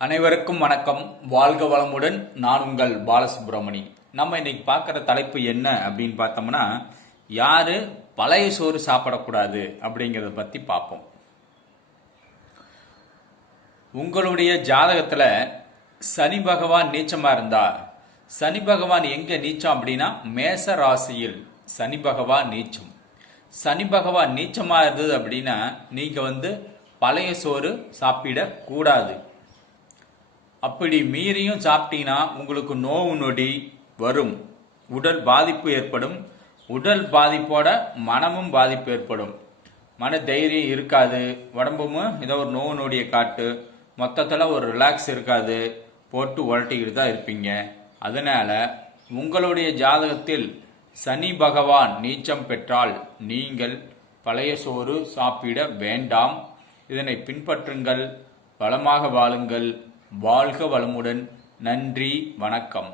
அனைவருக்கும் வணக்கம். வாழ்க வளமுடன். நான் உங்கள் பாலசுப்ரமணி. நம்ம இன்னைக்கு பார்க்குற தலைப்பு என்ன அப்படின்னு பார்த்தோம்னா, யாரு பழைய சோறு சாப்பிடக்கூடாது அப்படிங்கிறத பற்றி பார்ப்போம். உங்களுடைய ஜாதகத்தில் சனி பகவான் நீச்சமாக இருந்தா, சனி பகவான் எங்கே நீச்சம் அப்படின்னா மேச ராசியில் சனி பகவான் நீச்சம். சனி பகவான் நீச்சமாக இருந்தது அப்படின்னா நீங்கள் பழைய சோறு சாப்பிடக்கூடாது. அப்படி மீறியும் சாப்பிட்டீங்கன்னா உங்களுக்கு நோவு நொடி வரும், உடல் பாதிப்பு ஏற்படும். உடல் பாதிப்போட மனமும் பாதிப்பு ஏற்படும். மன தைரியம் இருக்காது, உடம்பும் ஏதோ ஒரு நோவு நொடியை காட்டு, மொத்தத்தில் ஒரு ரிலாக்ஸ் இருக்காது, போட்டு உரட்டிக்கிட்டு தான் இருப்பீங்க. அதனால உங்களுடைய ஜாதகத்தில் சனி பகவான் நீச்சம் பெற்றால் நீங்கள் பழைய சோறு சாப்பிட வேண்டாம். இதனை பின்பற்றுங்கள். வளமாக வாழுங்கள். வாழ்க வளமுடன். நன்றி, வணக்கம்.